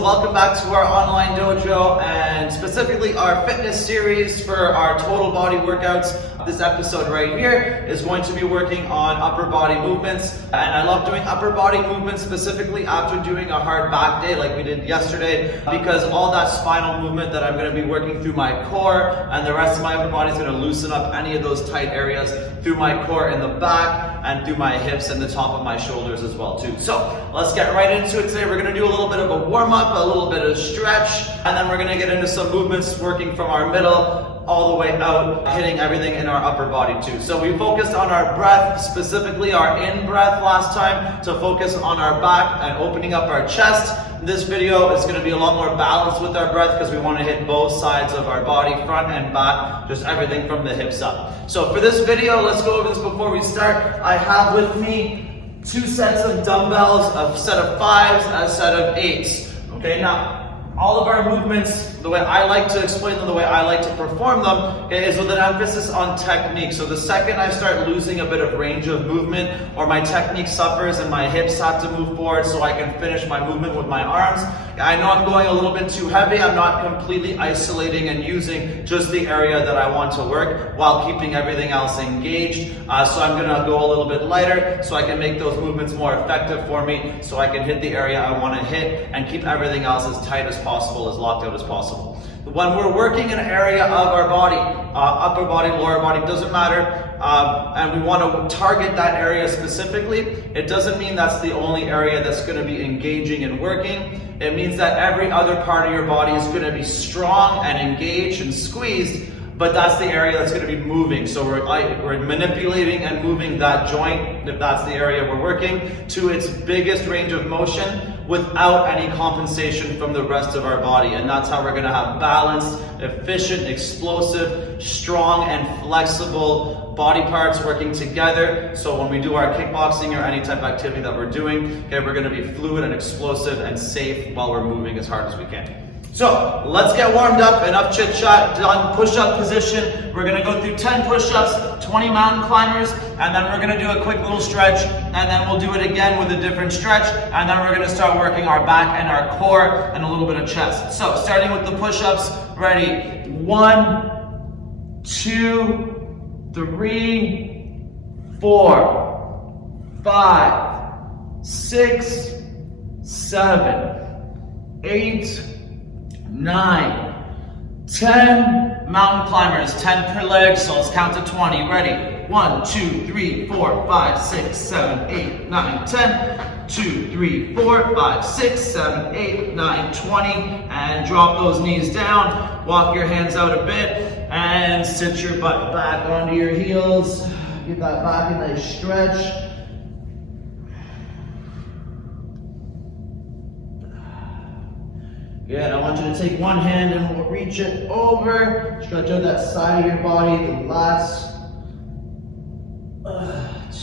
so welcome back to our online dojo and specifically our fitness series for our total body workouts. This episode right here is going to be working on upper body movements, and I love doing upper body movements specifically after doing a hard back day like we did yesterday, because all that spinal movement that I'm going to be working through my core and the rest of my upper body is going to loosen up any of those tight areas through my core in the back and through my hips and the top of my shoulders as well too. So let's get right into it today. We're going to do a little bit of a warm up, a little bit of stretch, and then we're going to get into some movements working from our middle all the way out, hitting everything in our upper body too. So we focused on our breath, specifically our in-breath last time, to focus on our back and opening up our chest. This video is going to be a lot more balanced with our breath because we want to hit both sides of our body, front and back, just everything from the hips up. So for this video, let's go over this before we start. I have with me 2 sets of dumbbells, a set of 5s, and a set of 8s. Okay, now all of our movements, the way I like to explain them, the way I like to perform them, okay, is with an emphasis on technique. So the second I start losing a bit of range of movement, or my technique suffers and my hips have to move forward so I can finish my movement with my arms, I know I'm going a little bit too heavy. I'm not completely isolating and using just the area that I want to work while keeping everything else engaged. So I'm gonna go a little bit lighter so I can make those movements more effective for me, so I can hit the area I want to hit and keep everything else as tight as possible, as locked out as possible. When we're working an area of our body, upper body, lower body, doesn't matter, and we want to target that area specifically, it doesn't mean that's the only area that's going to be engaging and working. It means that every other part of your body is going to be strong and engaged and squeezed, but that's the area that's going to be moving. So we're manipulating and moving that joint, if that's the area we're working, to its biggest range of motion without any compensation from the rest of our body. And that's how we're going to have balanced, efficient, explosive, strong, and flexible body parts working together. So when we do our kickboxing or any type of activity that we're doing, okay, we're going to be fluid and explosive and safe while we're moving as hard as we can. So let's get warmed up, enough chit chat, done push-up position. We're gonna go through 10 push-ups, 20 mountain climbers, and then we're gonna do a quick little stretch, and then we'll do it again with a different stretch, and then we're gonna start working our back and our core and a little bit of chest. So starting with the push-ups, ready? 1, 2, 3, 4, 5, 6, 7, 8, 9, 10 mountain climbers, 10 per leg, so let's count to 20. Ready? 1, 2, 3, 4, 5, 6, 7, 8, 9, 10. 2, 3, 4, 5, 6, 7, 8, 9, 20. And drop those knees down. Walk your hands out a bit and sit your butt back onto your heels. Get that back a nice stretch. Good, I want you to take one hand and we'll reach it over. Stretch out that side of your body, the last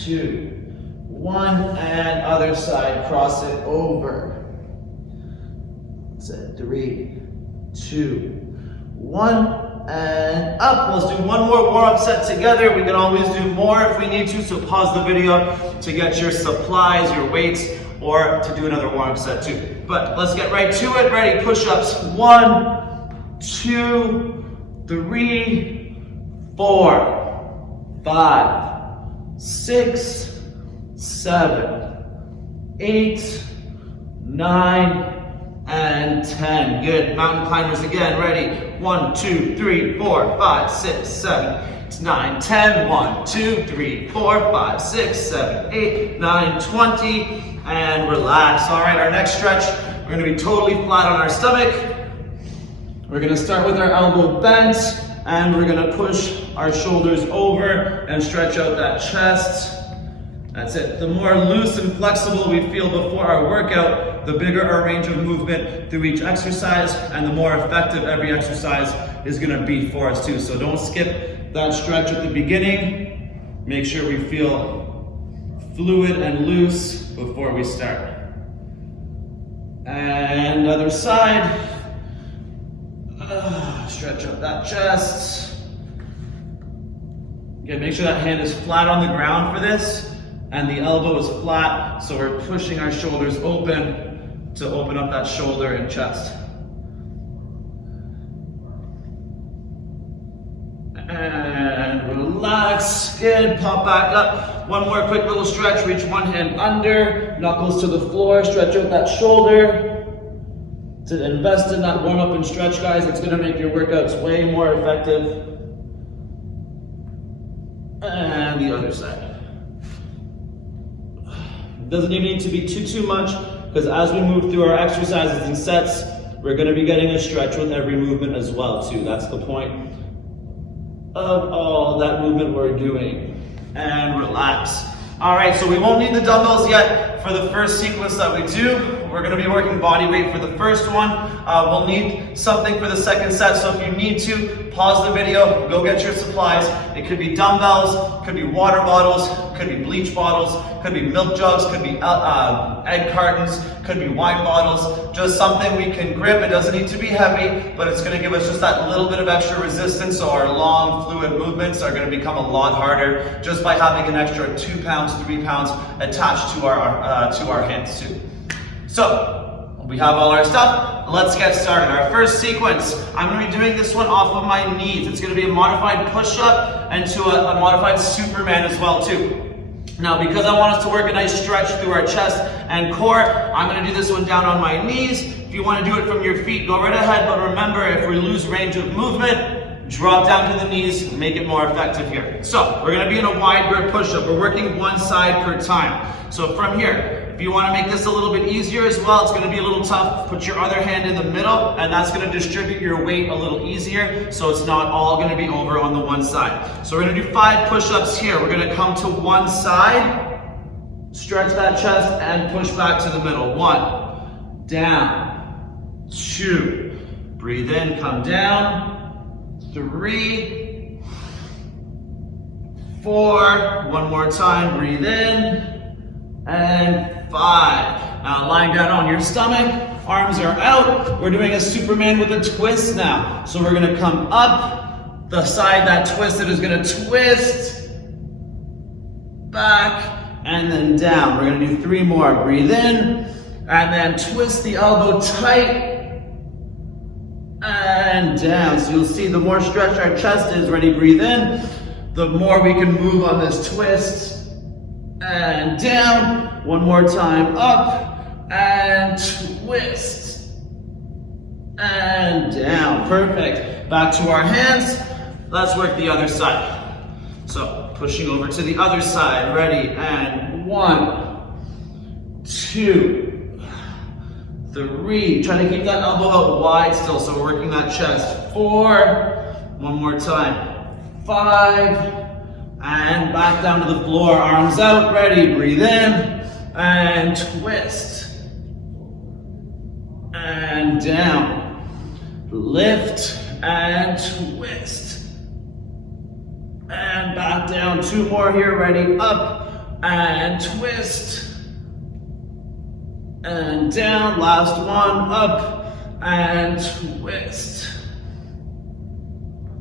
2, 1, and other side, cross it over. That's it, 3, 2, 1, and up. Let's do one more warm-up set together. We can always do more if we need to, so pause the video to get your supplies, your weights, or to do another warm-up set too. But let's get right to it. Ready? Push-ups. 1, 2, 3, 4, 5, 6, 7, 8, 9, and 10. Good. Mountain climbers again. Ready? 1, 2, 3, 4, 5, 6, 7, 9, 10. 1, 2, 3, 4, 5, 6, 7, 8, 9, 20. And relax. All right, our next stretch, we're gonna be totally flat on our stomach. We're gonna start with our elbow bent, and we're gonna push our shoulders over and stretch out that chest. That's it. The more loose and flexible we feel before our workout, the bigger our range of movement through each exercise, and the more effective every exercise is gonna be for us too. So don't skip that stretch at the beginning. Make sure we feel fluid and loose before we start. And other side. Stretch up that chest. Again, make sure that hand is flat on the ground for this, and the elbow is flat, so we're pushing our shoulders open to open up that shoulder and chest. And relax, good, pop back up. One more quick little stretch, reach one hand under, knuckles to the floor, stretch out that shoulder. To invest in that warm up and stretch, guys, it's gonna make your workouts way more effective. And the other side. Doesn't even need to be too much, because as we move through our exercises and sets, we're gonna be getting a stretch with every movement as well too. That's the point of all that movement we're doing. And relax. All right, so we won't need the dumbbells yet for the first sequence that we do. We're gonna be working body weight for the first one. We'll need something for the second set, so if you need to, pause the video, go get your supplies. It could be dumbbells, could be water bottles, could be bleach bottles, could be milk jugs, could be egg cartons, could be wine bottles, just something we can grip. It doesn't need to be heavy, but it's gonna give us just that little bit of extra resistance, so our long, fluid movements are gonna become a lot harder just by having an extra 2 pounds, 3 pounds attached to our hands too. So, we have all our stuff. Let's get started. Our first sequence, I'm going to be doing this one off of my knees. It's going to be a modified push-up and to a modified Superman as well too. Now, because I want us to work a nice stretch through our chest and core, I'm going to do this one down on my knees. If you want to do it from your feet, go right ahead. But remember, if we lose range of movement, drop down to the knees, make it more effective here. So, we're going to be in a wide grip push-up. We're working one side per time. So from here, if you want to make this a little bit easier as well, it's going to be a little tough. Put your other hand in the middle, and that's going to distribute your weight a little easier, so it's not all going to be over on the one side. So we're going to do 5 push-ups here. We're going to come to one side, stretch that chest, and push back to the middle. 1, down, 2, breathe in, come down, 3, 4, one more time, breathe in, and 5. Now lying down on your stomach, arms are out. We're doing a Superman with a twist now. So we're gonna come up, the side that twisted is gonna twist, back, and then down. We're gonna do 3 more. Breathe in, and then twist the elbow tight, and down. So you'll see the more stretched our chest is, ready, breathe in, the more we can move on this twist. And down, one more time, up, and twist, and down, perfect. Back to our hands, let's work the other side. So, pushing over to the other side, ready, and 1, 2, 3, try to keep that elbow out wide still, so we're working that chest, 4, one more time, 5, and back down to the floor, arms out, ready, breathe in, and twist, and down, lift, and twist, and back down, 2 more here, ready, up, and twist, and down, last one, up, and twist,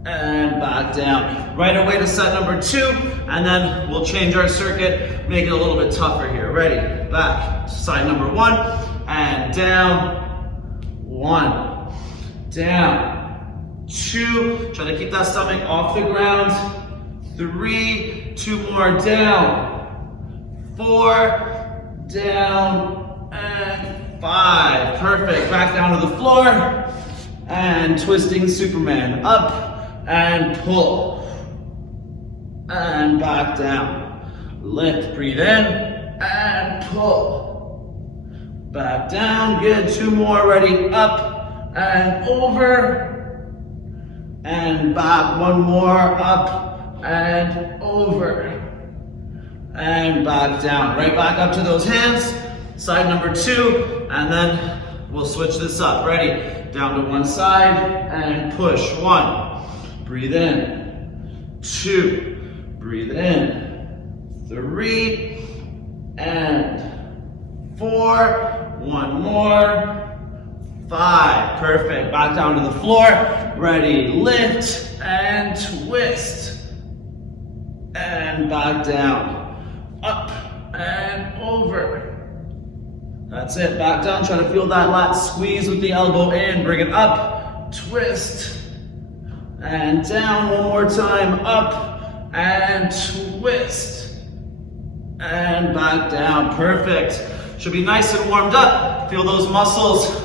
and back down. Right away to set number 2, and then we'll change our circuit, make it a little bit tougher here. Ready, back, side number 1, and down, 1, down, 2, try to keep that stomach off the ground, 3, 2 more, down, 4, down, and 5, perfect. Back down to the floor, and twisting Superman, up, and pull, and back down, lift, breathe in, and pull, back down, good, 2 more, ready, up, and over, and back, 1 more, up, and over, and back down, right back up to those hands, side number 2, and then we'll switch this up, ready, down to one side, and push, 1, breathe in, 2, breathe in, 3, and 4, 1 more, 5, perfect, back down to the floor, ready, lift, and twist, and back down, up, and over, That's it, back down, try to feel that lat squeeze with the elbow in, bring it up, twist, and down one more time, up, and twist, and back down, perfect. Should be nice and warmed up, feel those muscles,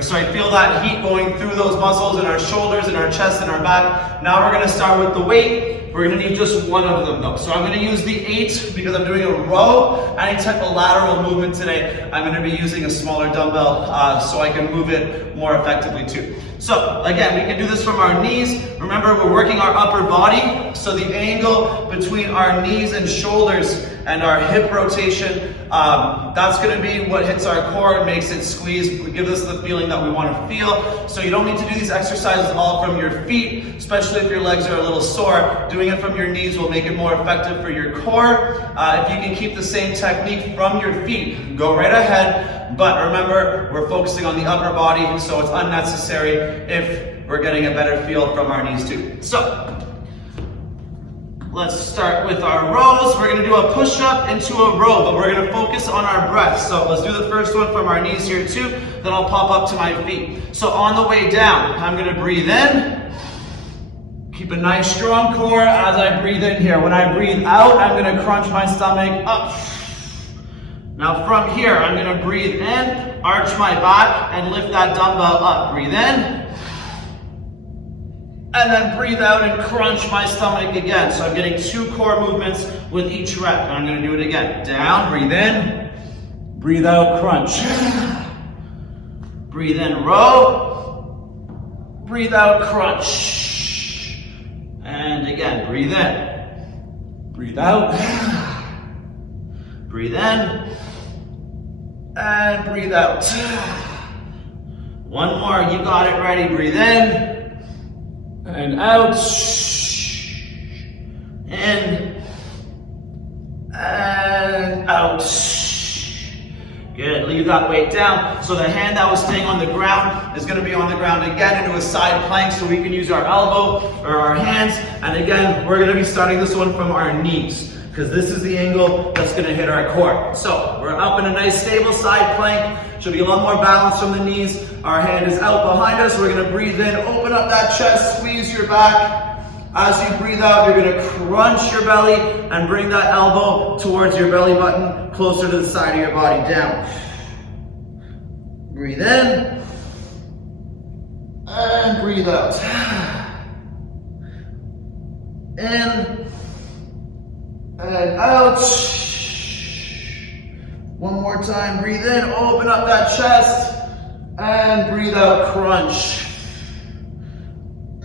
feel that heat going through those muscles in our shoulders, in our chest, and our back. Now we're gonna start with the weight. We're gonna need just one of them though. So I'm gonna use the 8 because I'm doing a row. Any type of lateral movement today, I'm gonna be using a smaller dumbbell so I can move it more effectively too. So again, we can do this from our knees. Remember, we're working our upper body. So the angle between our knees and shoulders and our hip rotation, that's gonna be what hits our core and makes it squeeze, gives us the feeling that we wanna feel. So you don't need to do these exercises all from your feet, especially if your legs are a little sore. Doing it from your knees will make it more effective for your core. If you can keep the same technique from your feet, go right ahead. But remember, we're focusing on the upper body, so it's unnecessary if we're getting a better feel from our knees too. So, let's start with our rows. We're gonna do a push-up into a row, but we're gonna focus on our breath. So let's do the first one from our knees here too, then I'll pop up to my feet. So on the way down, I'm gonna breathe in. Keep a nice strong core as I breathe in here. When I breathe out, I'm gonna crunch my stomach up. Now from here, I'm gonna breathe in, arch my back, and lift that dumbbell up. Breathe in. And then breathe out and crunch my stomach again. So I'm getting 2 core movements with each rep. And I'm gonna do it again. Down, breathe in. Breathe out, crunch. Breathe in, row. Breathe out, crunch. And again, breathe in. Breathe out. Breathe in. And breathe out. One more, you got it, ready. Breathe in. And out, in, and out. Good, leave that weight down. So the hand that was staying on the ground is gonna be on the ground again into a side plank so we can use our elbow or our hands. And again, we're gonna be starting this one from our knees because this is the angle that's gonna hit our core. So we're up in a nice stable side plank. Should be a lot more balance from the knees. Our hand is out behind us. We're gonna breathe in, open up that chest, squeeze your back. As you breathe out, you're gonna crunch your belly and bring that elbow towards your belly button, closer to the side of your body, down. Breathe in, and breathe out. In, and out. One more time, breathe in, open up that chest, and breathe out, crunch.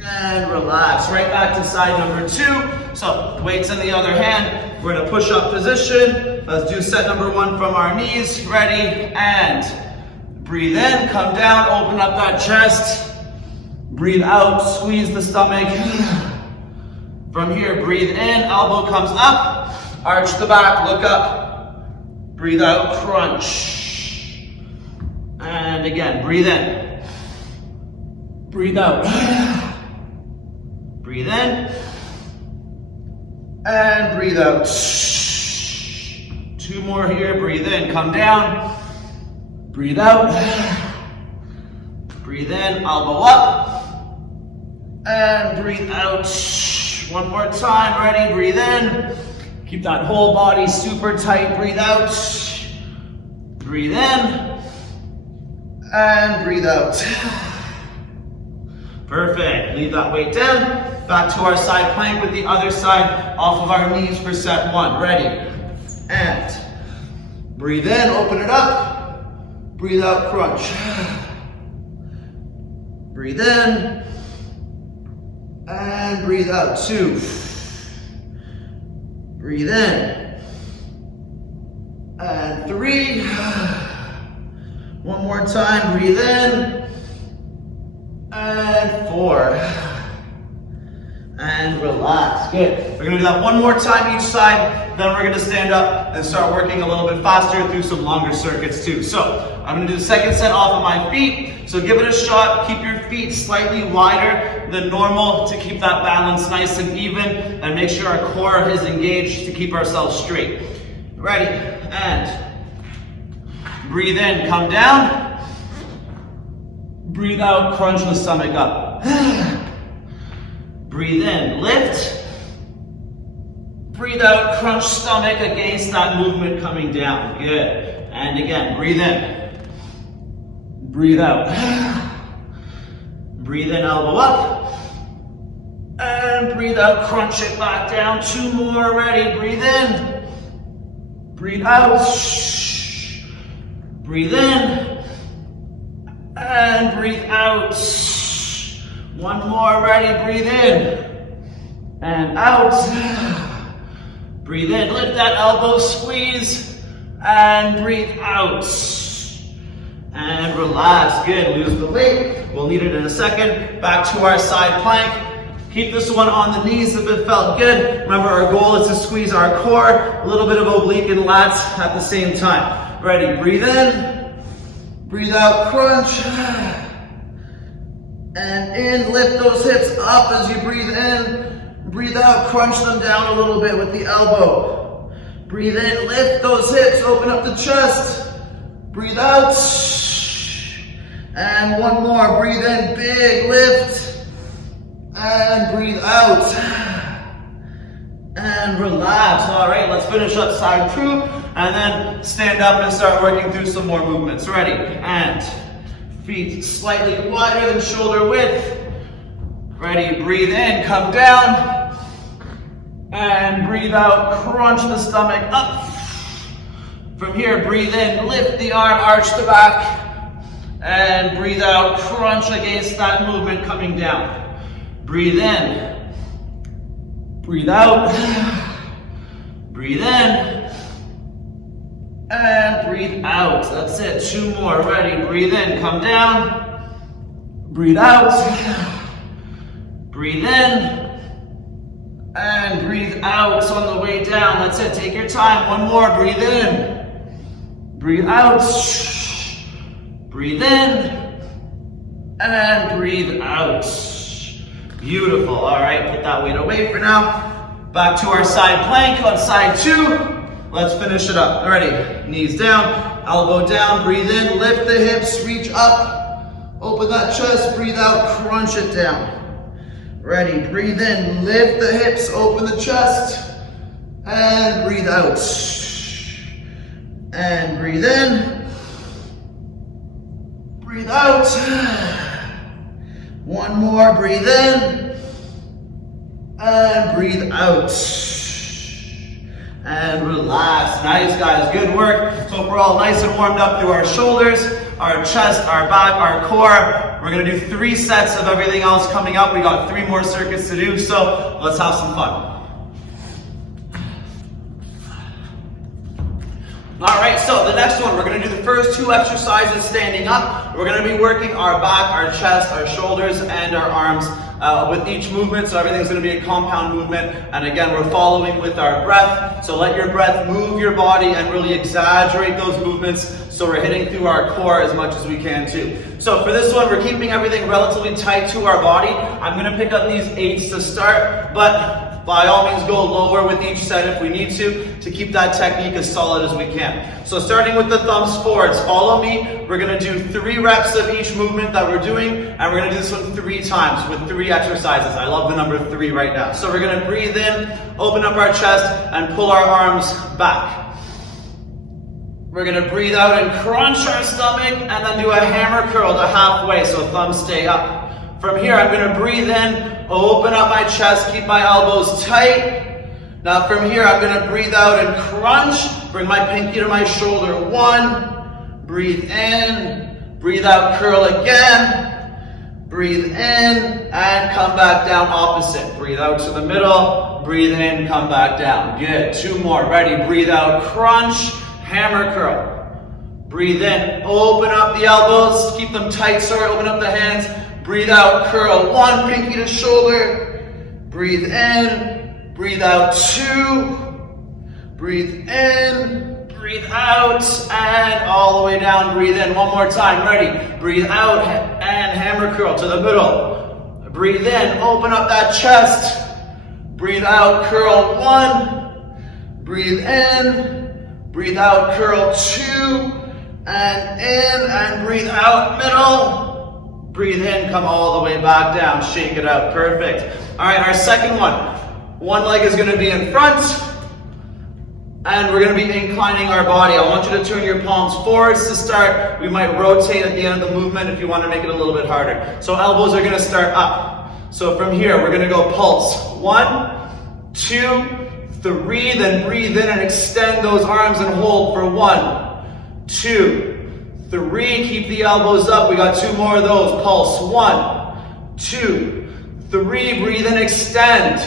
And relax, right back to side number 2. So, weights in the other hand, we're in a push-up position. Let's do set number 1 from our knees, ready, and breathe in, come down, open up that chest. Breathe out, squeeze the stomach. From here, breathe in, elbow comes up, arch the back, look up. Breathe out, crunch. And again, breathe in. Breathe out. Breathe in. And breathe out. 2 more here, breathe in, come down. Breathe out. Breathe in, elbow up. And breathe out. One more time, ready, breathe in. Keep that whole body super tight, breathe out. Breathe in. And breathe out. Perfect, leave that weight down. Back to our side plank with the other side off of our knees for set 1. Ready? And breathe in, open it up. Breathe out, crunch. Breathe in. And breathe out, 2. Breathe in. And 3. One more time, breathe in. And 4. And relax, good. We're gonna do that one more time each side, then we're gonna stand up and start working a little bit faster through some longer circuits too. So, I'm gonna do the second set off of my feet. So give it a shot, keep your feet slightly wider than normal to keep that balance nice and even, and make sure our core is engaged to keep ourselves straight. Ready, and Breathe in, come down. Breathe out, crunch the stomach up. Breathe in, lift. Breathe out, crunch stomach against that movement coming down. Good. And again, breathe in. Breathe out. Breathe in, elbow up. And breathe out, crunch it back down. 2 more, ready. Breathe in. Breathe out. Breathe in. And breathe out. 1 more, ready. Breathe in. And out. Breathe in, lift that elbow, squeeze. And breathe out. And relax. Good, lose the weight. We'll need it in a second. Back to our side plank. Keep this one on the knees if it felt good. Remember, our goal is to squeeze our core, a little bit of oblique and lats at the same time. Ready, breathe in, breathe out, crunch. And in, lift those hips up as you breathe in. Breathe out, crunch them down a little bit with the elbow. Breathe in, lift those hips, open up the chest. Breathe out. And 1 more, breathe in, big lift. And breathe out. And relax. All right, let's finish up side 2. And then stand up and start working through some more movements. Ready? And feet slightly wider than shoulder width. Ready? Breathe in, come down. And breathe out, crunch the stomach up. From here, breathe in, lift the arm, arch the back. And breathe out, crunch against that movement coming down. Breathe in, breathe out, breathe in, and breathe out. That's it, 2 more, ready, breathe in, come down, breathe out, breathe in, and breathe out on the way down. That's it, take your time, 1 more, breathe in, breathe out, breathe in, and breathe out. Beautiful. All right, put that weight away for now. Back to our side plank on side 2. Let's finish it up. Ready? Knees down, elbow down, breathe in, lift the hips, reach up, open that chest, breathe out, crunch it down. Ready? Breathe in, lift the hips, open the chest, and breathe out. And breathe in, breathe out. 1 more, breathe in, and breathe out. And relax. Nice, guys, good work. So we're all nice and warmed up through our shoulders, our chest, our back, our core. We're gonna do 3 sets of everything else coming up. We got 3 more circuits to do, so let's have some fun. All right, so the next one, we're gonna do the first 2 exercises standing up. We're gonna be working our back, our chest, our shoulders, and our arms with each movement. So everything's gonna be a compound movement. And again, we're following with our breath. So let your breath move your body and really exaggerate those movements. So we're hitting through our core as much as we can too. So for this one, we're keeping everything relatively tight to our body. I'm gonna pick up these 8s to start, but by all means, go lower with each set if we need to keep that technique as solid as we can. So starting with the thumbs forwards, follow me. We're gonna do 3 reps of each movement that we're doing, and we're gonna do this one 3 times with 3 exercises. I love the number 3 right now. So we're gonna breathe in, open up our chest, and pull our arms back. We're gonna breathe out and crunch our stomach, and then do a hammer curl to halfway, so thumbs stay up. From here, I'm gonna breathe in, open up my chest, keep my elbows tight. Now from here, I'm gonna breathe out and crunch. Bring my pinky to my shoulder. 1, breathe in, breathe out, curl again. Breathe in, and come back down opposite. Breathe out to the middle, breathe in, come back down. Good, 2 more, ready, breathe out, crunch, hammer curl. Breathe in, open up the elbows, keep them tight, open up the hands. Breathe out, curl, 1, pinky to shoulder. Breathe in, breathe out, 2. Breathe in, breathe out, and all the way down, breathe in. 1 more time, ready. Breathe out, and hammer curl to the middle. Breathe in, open up that chest. Breathe out, curl, 1. Breathe in, breathe out, curl, 2. and in, and breathe out, middle. Breathe in, come all the way back down, shake it out, perfect. All right, our second one. One leg is gonna be in front, and we're gonna be inclining our body. I want you to turn your palms forwards to start. We might rotate at the end of the movement if you wanna make it a little bit harder. So elbows are gonna start up. So from here, we're gonna go pulse. 1, 2, 3, then breathe in and extend those arms and hold for 1, 2, 3, keep the elbows up. We got 2 more of those. Pulse. 1, 2, 3, breathe in, extend.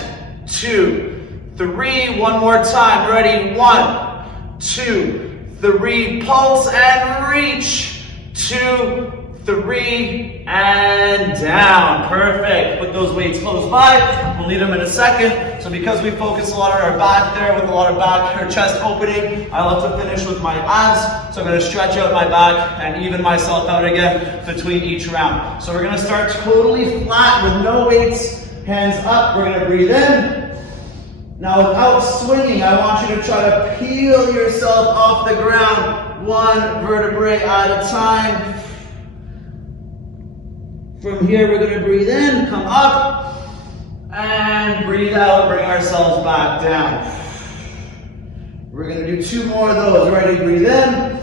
2, 3, one more time. Ready? 1, 2, 3, pulse and reach. 2, 3, and down. Perfect. Put those weights close by. We'll need them in a second. So because we focus a lot on our back there with a lot of back or chest opening, I love to finish with my abs. So I'm going to stretch out my back and even myself out again between each round. So we're going to start totally flat with no weights. Hands up. We're going to breathe in. Now without swinging, I want you to try to peel yourself off the ground, 1 vertebrae at a time. From here, we're going to breathe in, come up, and breathe out, bring ourselves back down. We're going to do 2 more of those. Ready? Breathe in.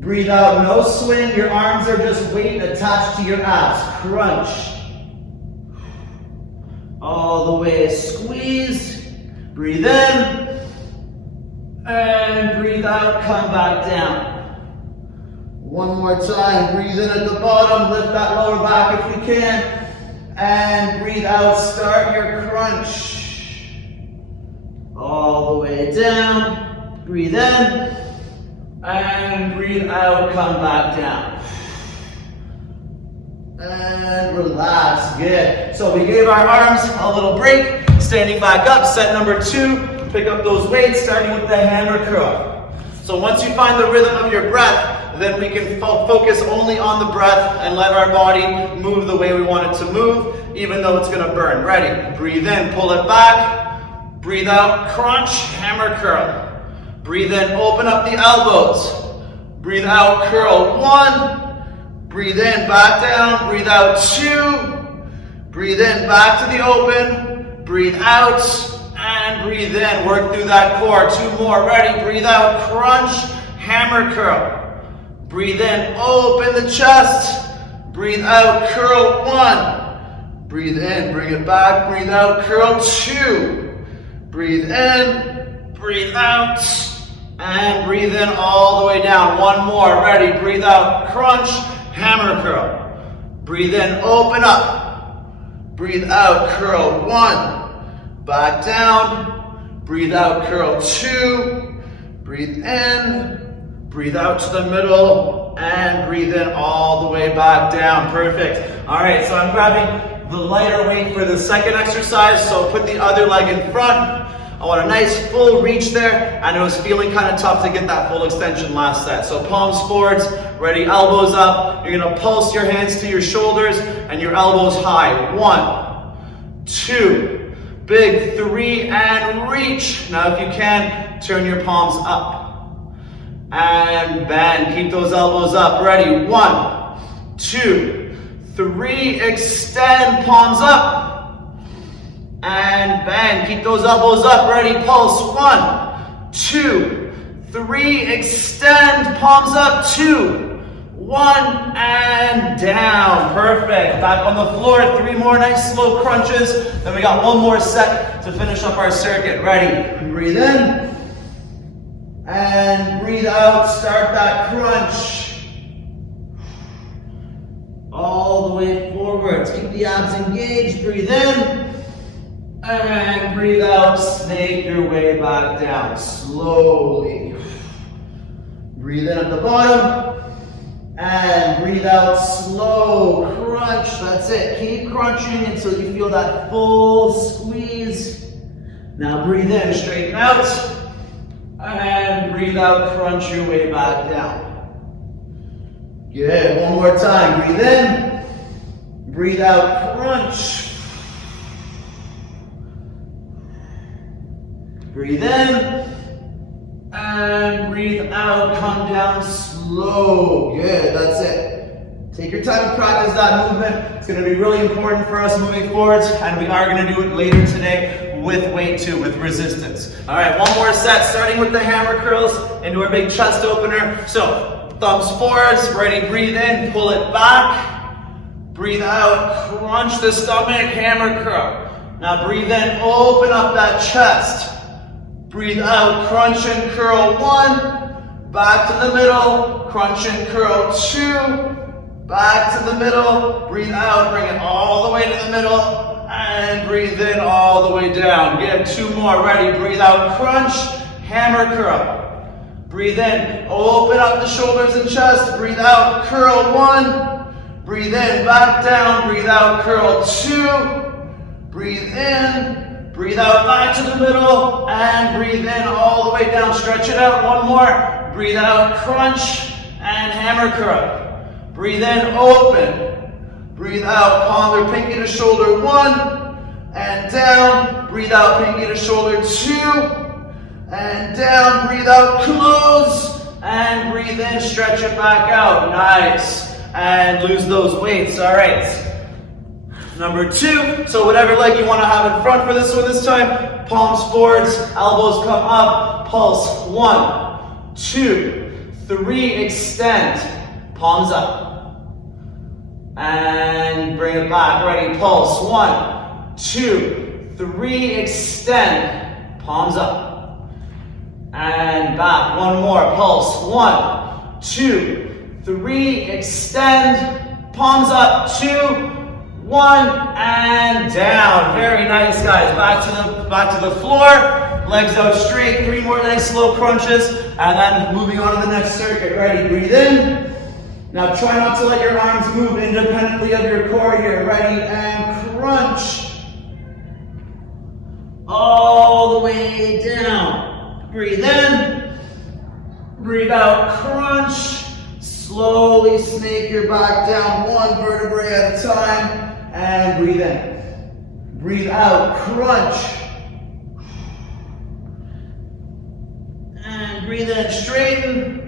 Breathe out, no swing. Your arms are just weight attached to your abs. Crunch. All the way, squeeze. Breathe in. And breathe out, come back down. One more time, breathe in at the bottom, lift that lower back if you can, and breathe out, start your crunch. All the way down, breathe in, and breathe out, come back down. And relax, good. So we gave our arms a little break, standing back up, set number 2, pick up those weights, starting with the hammer curl. So once you find the rhythm of your breath, then we can focus only on the breath and let our body move the way we want it to move, even though it's going to burn. Ready? Breathe in, pull it back. Breathe out, crunch, hammer curl. Breathe in, open up the elbows. Breathe out, curl. 1. Breathe in, back down. Breathe out, 2. Breathe in, back to the open. Breathe out, and breathe in. Work through that core. 2 more. Ready? Breathe out, crunch, hammer curl. Breathe in, open the chest. Breathe out, curl. 1. Breathe in, bring it back. Breathe out, curl. 2. Breathe in, breathe out, and breathe in all the way down. 1 more, ready. Breathe out, crunch, hammer curl. Breathe in, open up. Breathe out, curl. 1. Back down. Breathe out, curl. 2. Breathe in. Breathe out to the middle, and breathe in all the way back down. Perfect. All right, so I'm grabbing the lighter weight for the second exercise, so put the other leg in front. I want a nice full reach there, and it was feeling kind of tough to get that full extension last set. So palms forwards, ready, elbows up. You're gonna pulse your hands to your shoulders and your elbows high. 1, 2, big 3, and reach. Now if you can, turn your palms up. And bend, keep those elbows up. Ready, 1, 2, 3, extend, palms up. And bend, keep those elbows up. Ready, pulse. 1, 2, 3, extend, palms up. 2, 1, and down. Perfect. Back on the floor, 3 more nice slow crunches. Then we got 1 more set to finish up our circuit. Ready, breathe in. And breathe out, start that crunch. All the way forwards. Keep the abs engaged, breathe in. And breathe out, snake your way back down, slowly. Breathe in at the bottom. And breathe out, slow crunch, that's it. Keep crunching until you feel that full squeeze. Now breathe in, straighten out. And breathe out, crunch your way back down. Good, 1 more time. Breathe in. Breathe out, crunch. Breathe in. And breathe out, come down slowly. slow. Good, that's it. Take your time to practice that movement. It's going to be really important for us moving forwards, and we are going to do it later today with weight too, with resistance. All right, one more set, starting with the hammer curls into our big chest opener. So, thumbs forwards, ready, breathe in, pull it back, breathe out, crunch the stomach, hammer curl. Now breathe in, open up that chest. Breathe out, crunch and curl 1, back to the middle, crunch and curl 2, back to the middle, breathe out, bring it all the way to the middle, and breathe in all the way down. Good, 2 more, ready, breathe out, crunch, hammer curl. Breathe in, open up the shoulders and chest, breathe out, curl 1, breathe in, back down, breathe out, curl 2, breathe in, breathe out, back to the middle, and breathe in all the way down, stretch it out, 1 more, breathe out, crunch, and hammer curl. Breathe in, open, breathe out, palm or pinky to shoulder 1, and down, breathe out, pinky to shoulder 2, and down, breathe out, close, and breathe in, stretch it back out, nice, and lose those weights, all right. Number 2, so whatever leg you want to have in front for this one this time, palms forwards, elbows come up, pulse, 1, 2, 3, extend, palms up, and bring it back, ready, pulse, 1, 2, 3, extend, palms up, and back, 1 more, pulse, 1, 2, 3, extend, palms up, 2, 1, and down. Very nice, guys. Back to the floor. Legs out straight. 3 more nice slow crunches, and then moving on to the next circuit. Ready? Breathe in. Now try not to let your arms move independently of your core here. Ready? And crunch all the way down. Breathe in. Breathe out. Crunch. Slowly snake your back down 1 vertebrae at a time. And breathe in. Breathe out, crunch. And breathe in, straighten.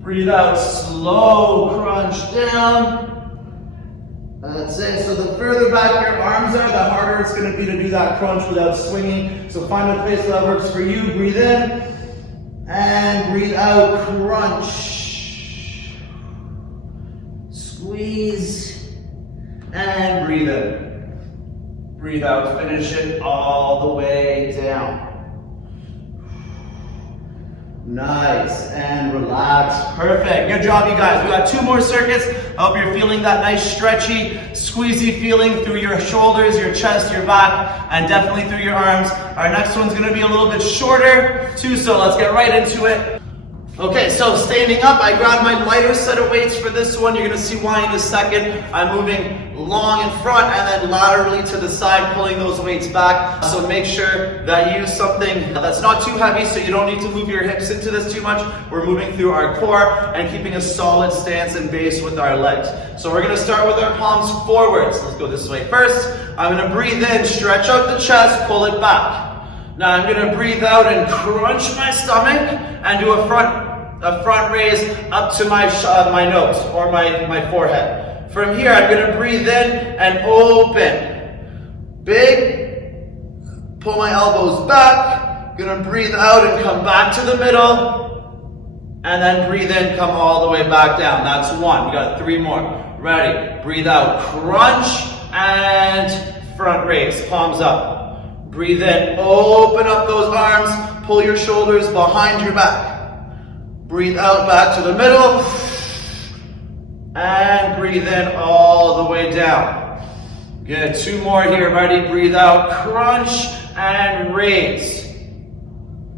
Breathe out, slow crunch down. That's it. So the further back your arms are, the harder it's going to be to do that crunch without swinging. So find a place that works for you. Breathe in. And breathe out, crunch. Squeeze. And breathe in. Breathe out. Finish it all the way down. Nice. And relax. Perfect. Good job, you guys. We got 2 more circuits. I hope you're feeling that nice stretchy, squeezy feeling through your shoulders, your chest, your back, and definitely through your arms. Our next one's going to be a little bit shorter too, so let's get right into it. Okay, so standing up, I grabbed my lighter set of weights for this one. You're going to see why in a second. I'm moving long in front and then laterally to the side, pulling those weights back. So make sure that you use something that's not too heavy, so you don't need to move your hips into this too much. We're moving through our core and keeping a solid stance and base with our legs. So we're going to start with our palms forwards. Let's go this way. First, I'm going to breathe in, stretch out the chest, pull it back. Now I'm going to breathe out and crunch my stomach and do a front raise up to my nose or my forehead. From here, I'm going to breathe in and open. Big. Pull my elbows back. Going to breathe out and come back to the middle. And then breathe in, come all the way back down. That's 1. We got 3 more. Ready. Breathe out. Crunch and front raise. Palms up. Breathe in. Open up those arms. Pull your shoulders behind your back. Breathe out, back to the middle. And breathe in all the way down. Good, 2 more here. Ready? Breathe out, crunch and raise.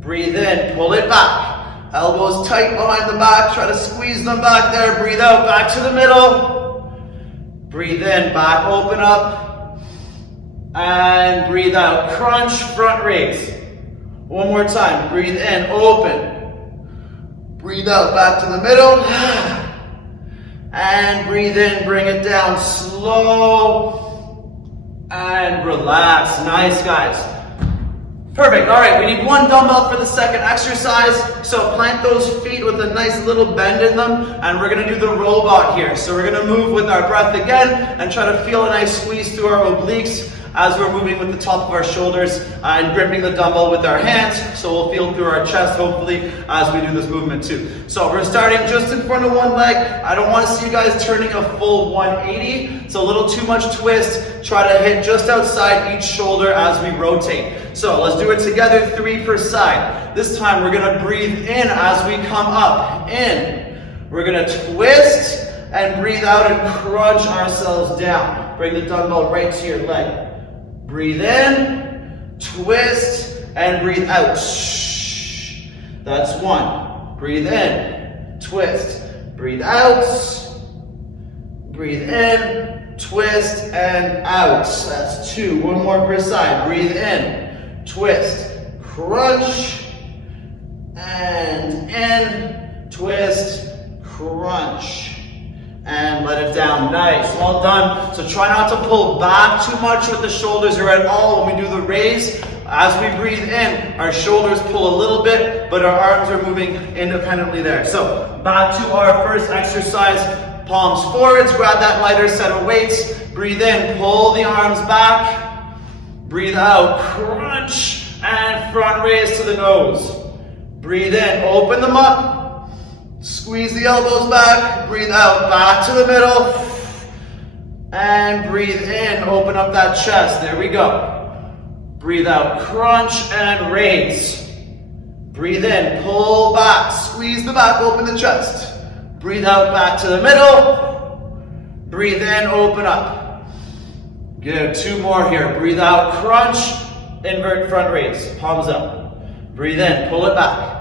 Breathe in, pull it back. Elbows tight behind the back. Try to squeeze them back there. Breathe out, back to the middle. Breathe in, back, open up. And breathe out, crunch, front raise. 1 more time. Breathe in, open. Breathe out, back to the middle. And breathe in, bring it down slow. And relax. Nice, guys. Perfect. All right, we need one dumbbell for the second exercise. So plant those feet with a nice little bend in them, and we're gonna do the robot here. So we're gonna move with our breath again and try to feel a nice squeeze through our obliques as we're moving with the top of our shoulders and gripping the dumbbell with our hands. So we'll feel through our chest, hopefully, as we do this movement too. So we're starting just in front of one leg. I don't want to see you guys turning a full 180. It's a little too much twist. Try to hit just outside each shoulder as we rotate. So let's do it together, 3 per side. This time we're gonna breathe in as we come up. In. We're gonna twist and breathe out and crunch ourselves down. Bring the dumbbell right to your leg. Breathe in, twist, and breathe out. Shh. That's 1. Breathe in, twist, breathe out. Breathe in, twist, and out. That's 2. 1 more per side. Breathe in, twist, crunch, and in, twist, crunch. And let it down. Nice, well done. So try not to pull back too much with the shoulders or at all when we do the raise. As we breathe in, our shoulders pull a little bit, but our arms are moving independently there. So back to our first exercise. Palms forwards, grab that lighter set of weights. Breathe in, pull the arms back. Breathe out, crunch, and front raise to the nose. Breathe in, open them up. Squeeze the elbows back, breathe out, back to the middle, and breathe in, open up that chest, there we go. Breathe out, crunch and raise. Breathe in, pull back, squeeze the back, open the chest. Breathe out, back to the middle, breathe in, open up. Good, 2 more here, breathe out, crunch, invert front raise, palms up. Breathe in, pull it back.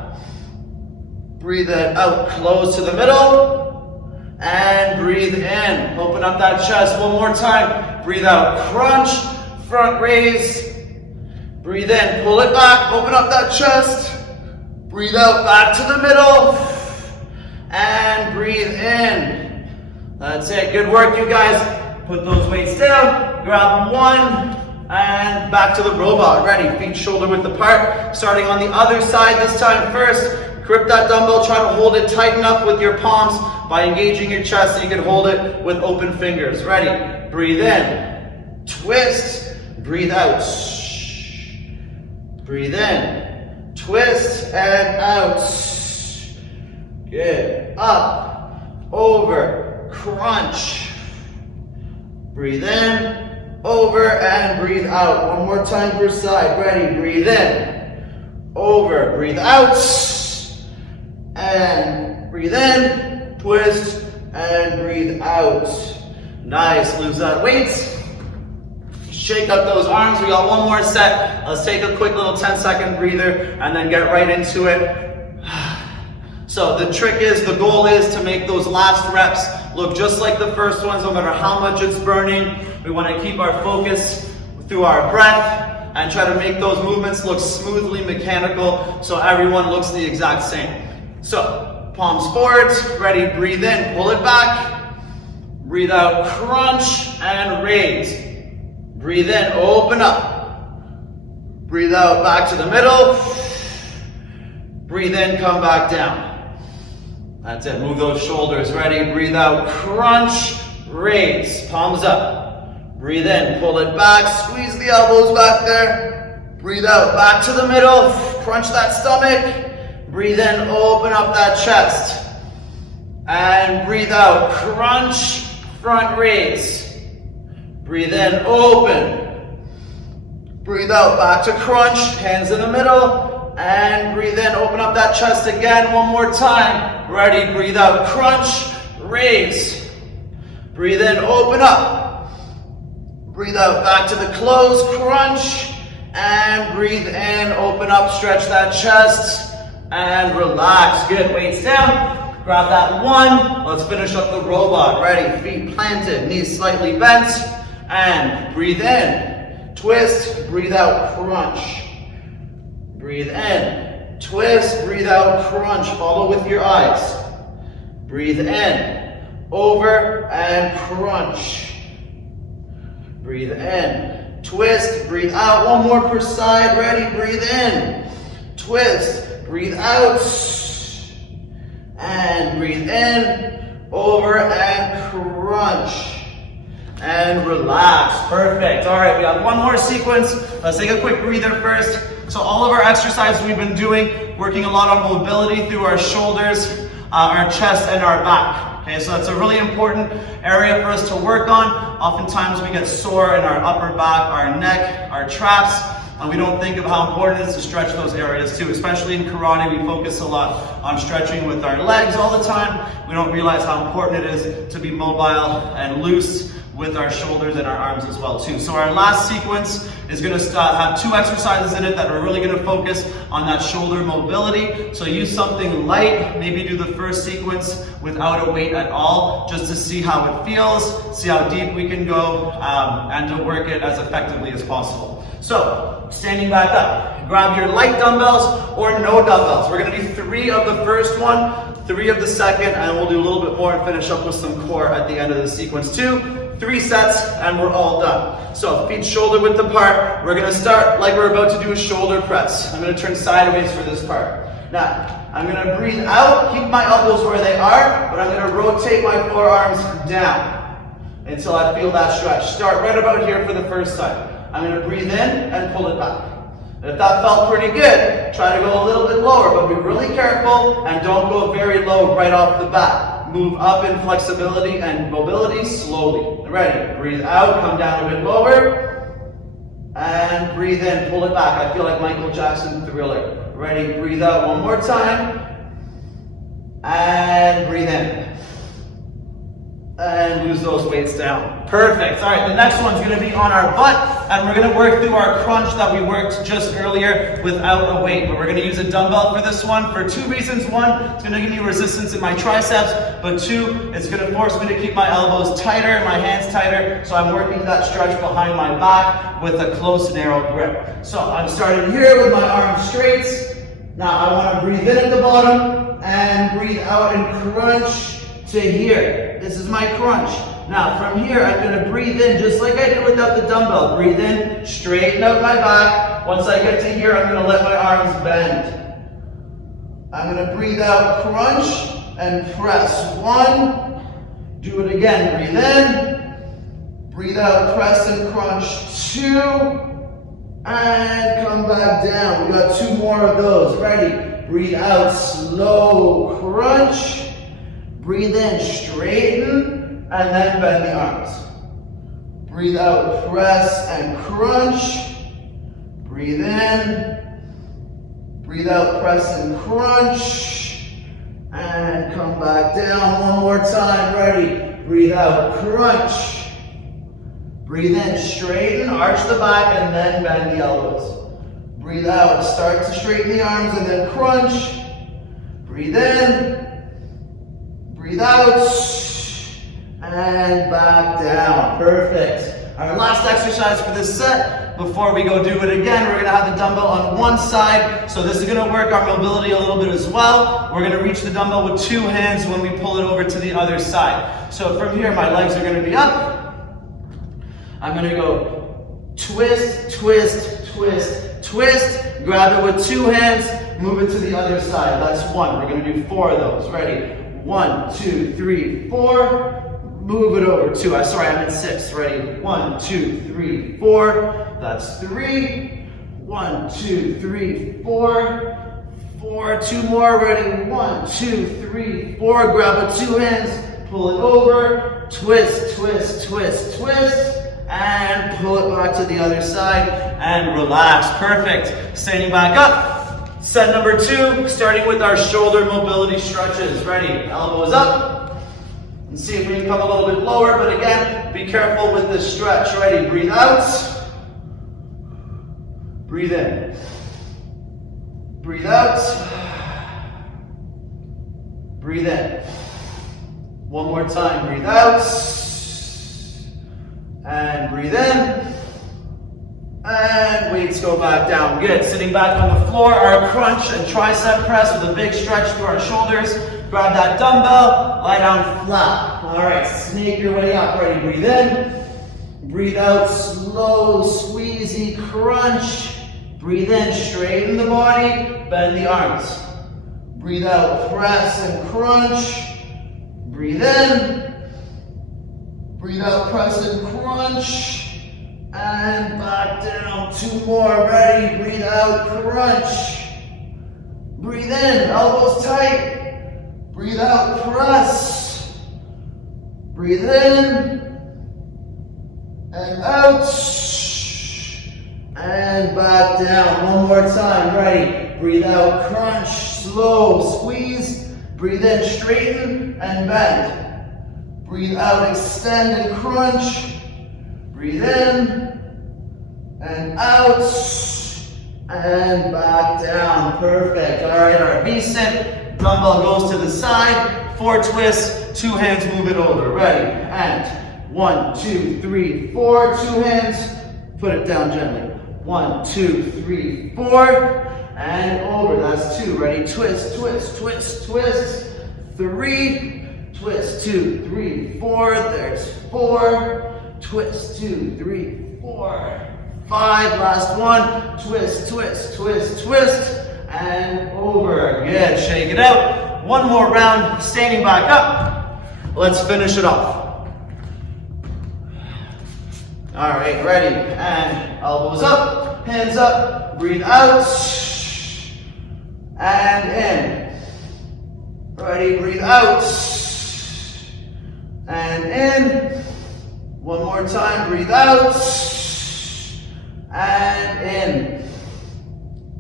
Breathe it out, close to the middle, and breathe in. Open up that chest 1 more time. Breathe out, crunch, front raise. Breathe in, pull it back, open up that chest. Breathe out, back to the middle, and breathe in. That's it, good work you guys. Put those weights down, grab 1, and back to the robot. Ready, feet shoulder width apart. Starting on the other side this time first. Grip that dumbbell, try to hold it tight enough with your palms by engaging your chest so you can hold it with open fingers. Ready? Breathe in, twist, breathe out. Breathe in, twist, and out. Good. Up, over, crunch. Breathe in, over, and breathe out. 1 more time per side. Ready? Breathe in, over, breathe out. And breathe in, twist, and breathe out. Nice, lose that weight. Shake up those arms, we got 1 more set. Let's take a quick little 10-second breather and then get right into it. So the trick is, the goal is to make those last reps look just like the first ones, no matter how much it's burning. We want to keep our focus through our breath and try to make those movements look smoothly mechanical so everyone looks the exact same. So, palms forwards, ready, breathe in, pull it back. Breathe out, crunch and raise. Breathe in, open up. Breathe out, back to the middle. Breathe in, come back down. That's it, move those shoulders, ready, breathe out, crunch, raise, palms up. Breathe in, pull it back, squeeze the elbows back there. Breathe out, back to the middle, crunch that stomach. Breathe in, open up that chest. And breathe out, crunch, front raise. Breathe in, open. Breathe out, back to crunch, hands in the middle. And breathe in, open up that chest again 1 more time. Ready, breathe out, crunch, raise. Breathe in, open up. Breathe out, back to the close, crunch. And breathe in, open up, stretch that chest. And relax. Good. Weights down. Grab that 1. Let's finish up the robot. Ready? Feet planted, knees slightly bent. And breathe in. Twist. Breathe out. Crunch. Breathe in. Twist. Breathe out. Crunch. Follow with your eyes. Breathe in. Over and crunch. Breathe in. twist, breathe out. One more per side, ready, breathe in. Twist, breathe out. And breathe in, over and crunch. And relax, perfect. All right, we got one more sequence. Let's take a quick breather first. So all of our exercises we've been doing, working a lot on mobility through our shoulders, our chest, and our back. Okay, so that's a really important area for us to work on. Oftentimes we get sore in our upper back, our neck, our traps, and we don't think of how important it is to stretch those areas too. Especially in karate, we focus a lot on stretching with our legs all the time. We don't realize how important it is to be mobile and loose with our shoulders and our arms as well too. So our last sequence is going to have two exercises in it that are really going to focus on that shoulder mobility. So use something light, maybe do the first sequence without a weight at all, just to see how it feels, see how deep we can go, and to work it as effectively as possible. So, standing back up, grab your light dumbbells or no dumbbells. We're going to do 3 of the first one, 3 of the second, and we'll do a little bit more and finish up with some core at the end of the sequence too. 3 sets and we're all done. So feet shoulder width apart. We're gonna start like we're about to do a shoulder press. I'm gonna turn sideways for this part. Now, I'm gonna breathe out, keep my elbows where they are, but I'm gonna rotate my forearms down until I feel that stretch. Start right about here for the first time. I'm gonna breathe in and pull it back. If that felt pretty good, try to go a little bit lower, but be really careful and don't go very low right off the bat. Move up in flexibility and mobility slowly. Ready? Breathe out, come down a bit lower, and breathe in, pull it back. I feel like Michael Jackson Thriller. Ready? Breathe out one more time, and breathe in. And lose those weights down. Perfect. All right, the next one's gonna be on our butt, and we're gonna work through our crunch that we worked just earlier without a weight. But we're gonna use a dumbbell for this one for 2 reasons. 1, it's gonna give me resistance in my triceps, but 2, it's gonna force me to keep my elbows tighter, my hands tighter, so I'm working that stretch behind my back with a close, narrow grip. So I'm starting here with my arms straight. Now I wanna breathe in at the bottom and breathe out and crunch to here. This is my crunch. Now from here, I'm gonna breathe in just like I did without the dumbbell. Breathe in, straighten out my back. Once I get to here, I'm gonna let my arms bend. I'm gonna breathe out, crunch, and press. 1, do it again. Breathe in, breathe out, press and crunch. 2, and come back down. We got 2 more of those. Ready? Breathe out, slow crunch. Breathe in, straighten, and then bend the arms. Breathe out, press and crunch. Breathe in. Breathe out, press and crunch. And come back down one more time. Ready? Breathe out, crunch. Breathe in, straighten, arch the back, and then bend the elbows. Breathe out, start to straighten the arms, and then crunch. Breathe in. Breathe out, and back down. Perfect. Our last exercise for this set, before we go do it again, we're gonna have the dumbbell on one side. So this is gonna work our mobility a little bit as well. We're gonna reach the dumbbell with 2 hands when we pull it over to the other side. So from here, my legs are gonna be up. I'm gonna go twist, twist, twist, twist. Grab it with 2 hands, move it to the other side. That's 1. We're gonna do 4 of those. Ready? 1, 2, 3, 4. Move it over. 2. Sorry, I meant 6. Ready? 1, 2, 3, 4. That's 3. 1, 2, 3, 4. 4. 2 more. Ready? 1, 2, 3, 4. Grab with 2 hands. Pull it over. Twist, twist, twist, twist. And pull it back to the other side. And relax. Perfect. Standing back up. Set number 2, starting with our shoulder mobility stretches. Ready? Elbows up. And see if we can come a little bit lower, but again, be careful with this stretch. Ready? Breathe out. Breathe in. Breathe out. Breathe in. One more time. Breathe out. And breathe in. And weights go back down. Good. Sitting back on the floor, our crunch and tricep press with a big stretch through our shoulders. Grab that dumbbell, lie down flat. All right, snake your way up. Ready? Breathe in. Breathe out, slow, squeezy, crunch. Breathe in, straighten the body, bend the arms. Breathe out, press and crunch. Breathe in. Breathe out, press and crunch. And back down. 2 more, ready. Breathe out, crunch. Breathe in, elbows tight. Breathe out, press. Breathe in. And out. And back down. 1 more time, ready. Breathe out, crunch, slow, squeeze. Breathe in, straighten and bend. Breathe out, extend and crunch. Breathe in and out and back down. Perfect. All right, our V-sit. Dumbbell goes to the side. 4 twists, 2 hands, move it over. Ready? And 1, 2, 3, 4. 2 hands, put it down gently. 1, 2, 3, 4. And over. That's 2. Ready? Twist, twist, twist, twist. 3. Twist, 2, 3, 4. There's 4. Twist, 2, 3, 4. 5. Last one. Twist, twist, twist, twist. And over. Good. Shake it out. 1 more round. Standing back up. Let's finish it off. All right. Ready? And elbows up. Hands up. Breathe out. And in. Ready? Breathe out. And in. 1 more time. Breathe out. And in.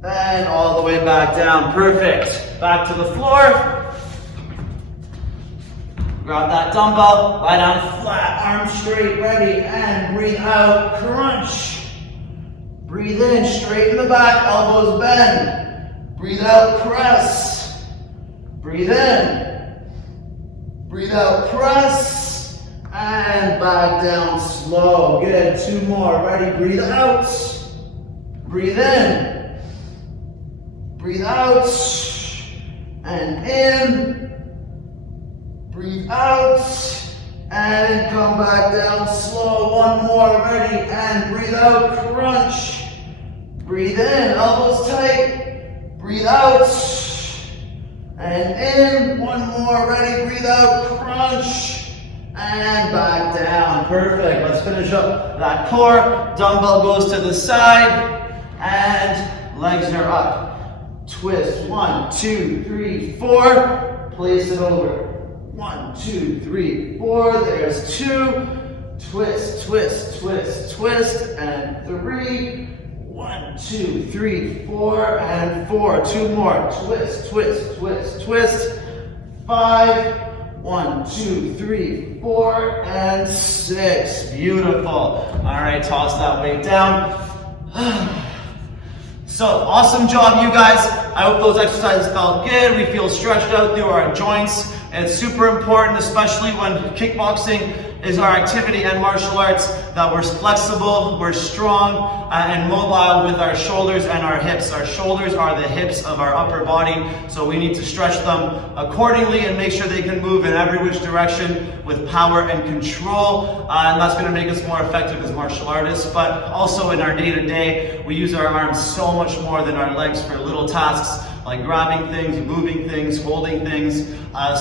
And all the way back down. Perfect. Back to the floor. Grab that dumbbell. Lie down flat. Arms straight. Ready. And breathe out. Crunch. Breathe in. Straighten the back. Elbows bend. Breathe out. Press. Breathe in. Breathe out. Press. And back down slow. Good. 2 more. Ready? Breathe out. Breathe in. Breathe out. And in. Breathe out. And come back down slow. 1 more. Ready? And breathe out. Crunch. Breathe in. Elbows tight. Breathe out. And in. 1 more. Ready? Breathe out. Crunch. And back down. Perfect. Let's finish up that core. Dumbbell goes to the side. And legs are up. Twist. 1, 2, 3, 4. Place it over. 1, 2, 3, 4. There's 2. Twist, twist, twist, twist. And 3. 1, 2, 3, 4. And 4. 2 more. Twist, twist, twist, twist. 5. 1, 2, 3, 4, and 6. Beautiful. All right, toss that weight down. So, awesome job, you guys. I hope those exercises felt good. We feel stretched out through our joints. It's super important, especially when kickboxing is our activity and martial arts, that we're flexible, we're strong, and mobile with our shoulders and our hips. Our shoulders are the hips of our upper body, so we need to stretch them accordingly and make sure they can move in every which direction with power and control, and that's going to make us more effective as martial artists. But also in our day-to-day, we use our arms so much more than our legs for little tasks like grabbing things, moving things, holding things,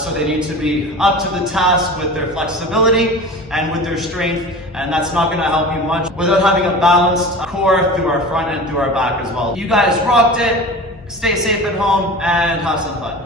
so they need to be up to the task with their flexibility and with their strength, and that's not going to help you much without having a balanced core through our front and through our back as well. You guys rocked it. Stay safe at home and have some fun.